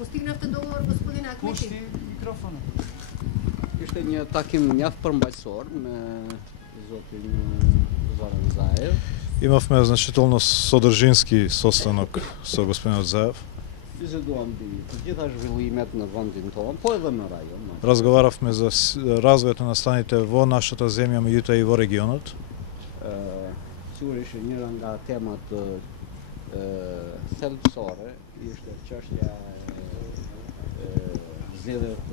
постигнавте договор, господине Ахмети? Пушти микрофонот. Ishte një takim mjaft përmbajtësor me zotin Zoran Zaev. Имавме значително содржински состанок со господинот Заев. Bizeduam mbi të gjitha zhvillimet në vendin tonë, po edhe në rajon. Разговаравме за развојот на станите во нашата земја, меѓутоа и во регионот. Sigurisht njëra nga temat thelbësore ishte çështja zgjedhjet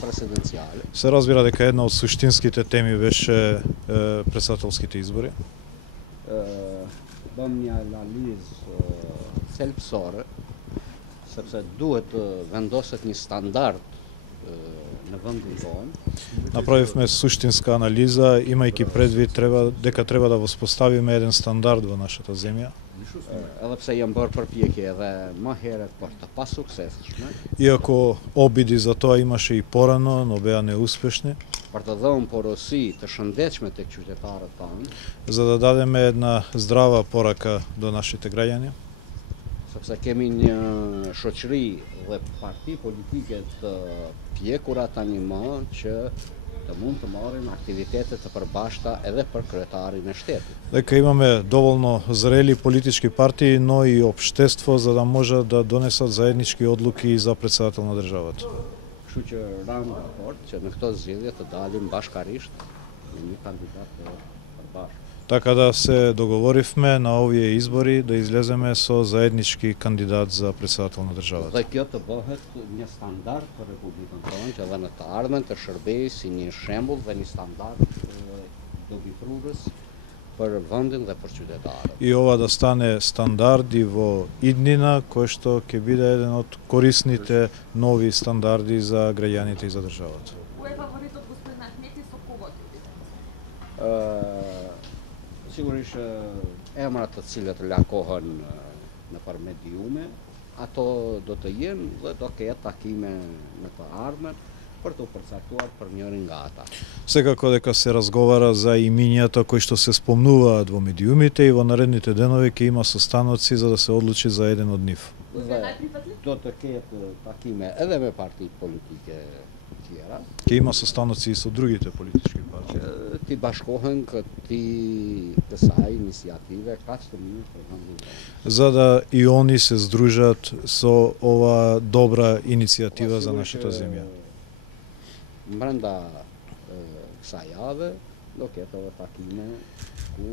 presidenciale. Се разбира дека една од суштинските теми беше претседателските избори. Bëm një analizë thelbësore sepse duhet të vendoset një standard në vendin tonë. Направивме суштинска анализа, имајќи предвид дека треба да воспоставиме еден стандард во нашата земја. Edhe pse janë bërë përpjekje edhe më herët për të pasuksesshme. Иако обиди за тоа имаше и порано, но беа неуспешни. Për të dhënë porosi të shëndetshme tek qytetarët tanë. За да дадеме една здрава порака до нашите граѓани. Sepse kemi një shoqëri dhe parti politike të pjekura tani më që të mund të marrin aktivitete të përbashkëta edhe për kryetarin e shtetit. Дека имаме доволно зрели политички партии, но и општество за да може да донесат заеднички одлуки за председател на државата. Kështu që ram raport që në këto zgjedhje të dalim bashkarisht me një kandidat të përbashkët. Така да се договоривме на овие избори да излеземе со заеднички кандидат за председател на државата. Dhe kjo të bëhet një standard për Republikën tonë që edhe në të ardhmen të shërbejë si një shembull dhe një standard dobitrues për vendin dhe për qytetarët. И ова да стане стандарди во иднина, кој што ќе биде еден од корисните нови стандарди за граѓаните и за државата. Кој е фаворитот господин Ахмети со кого? Sigurisht emrat të cilët lakohen nëpër mediume, ato do të jenë dhe do ketë takime në të ardhmen për të përcaktuar për njërin nga ata. Секако дека се разговара за имињата кои што се спомнуваат во медиумите и во наредните денови ќе има состаноци за да се одлучи за еден од нив. Do të ketë takime edhe me partitë politike tjera. Ќе има состаноци и со другите политички партии. Ti bashkohen kësaj iniciative kaq të mirë për vendin tonë. За да и они се здружат со ова добра иницијатива за нашата земја. Brenda kësaj jave do ketë edhe takime ku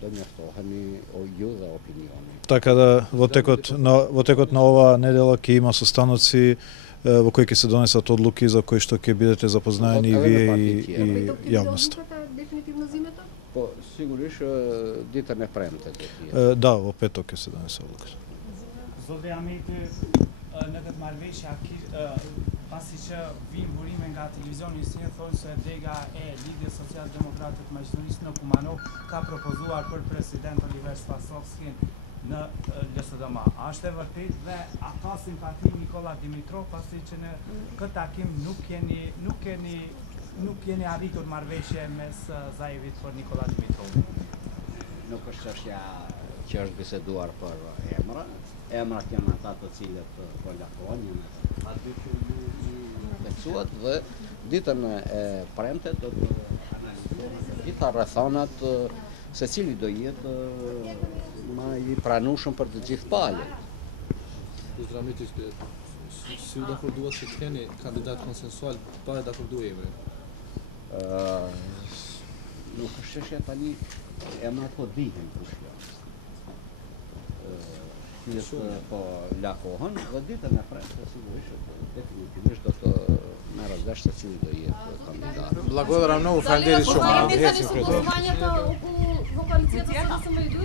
do njoftoheni ju dhe opinioni. Така да во текот на оваа недела ќе има состаноци во кои ќе се донесат одлуки за кои што ќе бидете запознаени и вие и јавноста. Дефинитивно зимето? Po sigurisht ditën e premte do të jetë. Да, во петок ќе се донесе одлука. Zoti Ahmeti, në këtë marrëveshje pasi që vijnë burime nga televizioni si thonë se dega e Lidhjes Social-Demokrate të Maqedonisë në Kumanov ka propozuar për president Oliver Spasovskin në LSDM. A është e vërtetë dhe a ka simpati Nikola Dimitrov pasi që në këtë takim nuk keni arritur marrëveshje mes Zaevit për Nikola Dimitrov? Nuk është çështja që është biseduar për emra. Emrat janë ata të cilët po lakojnë, aty që tekstuat dhe ditën e premte do të analizohen gjitha rrethonat se cili do jetë më i pranueshëm për të gjithë palët. Si u dakorduat që të keni kandidat konsensual pa e dakordu emrin? Nuk është çështja tani emrat po dihen kush janë. Po lakohen dhe ditën e premte sigurisht definitivisht do të merret vesh se cili do jetë kandidat. Благодарам много, фалдери shumë. Гласувањата околу во коалицијата со СМД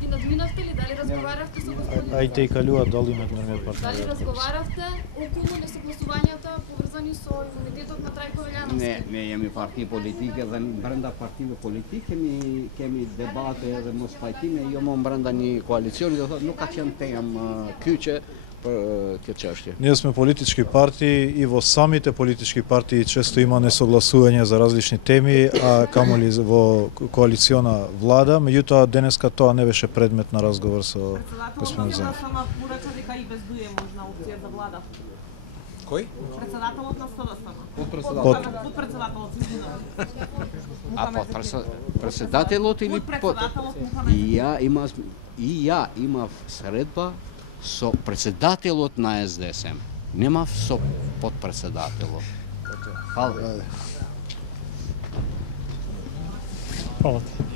ги надминавте ли? Дали разговаравте со господин? Ајте и калуа дали имат нормал партнер. Дали разговаравте околу несогласувањата поврзани со имунитетот на Трајко Велјановски? Ne jemi parti politike dhe brenda partive politike kemi debate dhe mos pajtime, jo më brenda një koalicioni, do thotë nuk ka qenë temë kyçe për këtë çështje. Ние сме политички партии и во самите политички партии често има несогласување за различни теми, а камоли во коалициона влада, меѓутоа денеска тоа не беше предмет на разговор со господин Заев. Порача дека и и без дуе можна опција за влада? Кој? Председателот на СДСМ. Под председателот, извинувам. А председателот или Председателот Мухамед. И ја имав средба со председателот на СДСМ. Немав со подпредседателот. Фала. Фала ти.